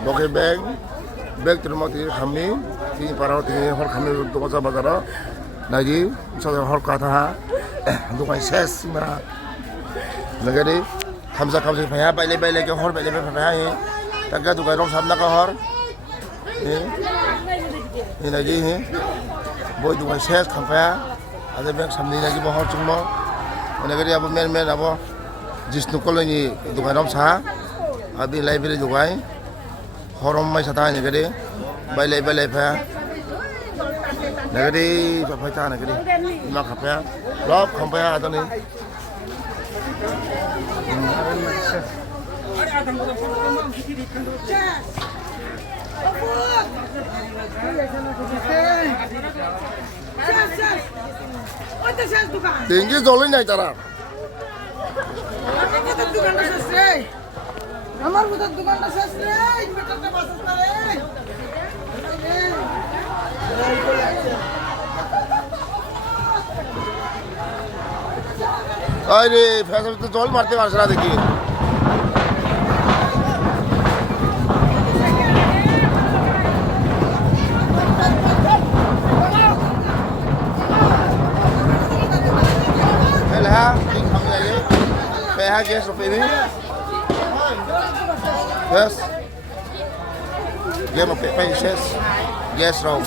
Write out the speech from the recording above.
Bokeh bag terima ti kami ti parau ti hor kami untuk masa bazar lagi misalnya hor kata untuk ses na lagi kamsa paya baile ke hor baile paya taga tu garong sabna ka hor ini lagi boy tu ses kampaya ada bag samni lagi bahor cuma lagi apa men apa jisnu koloni tu garong sa abi library jugai horom mai sata ni gede baile pa nagade papata nagade ma khapya lob khampaya adani tinggi jolin nai tara আমার কোথাও দোকানটা শেষ রে ইনভার্টারটা বাসস না রে আরে Facebook তো জল মারতে পারছ না দেখি হ্যাঁ ঠিক খাম লাগে পেহা gas পেবি Yes. Game of patience. Yes, wrong.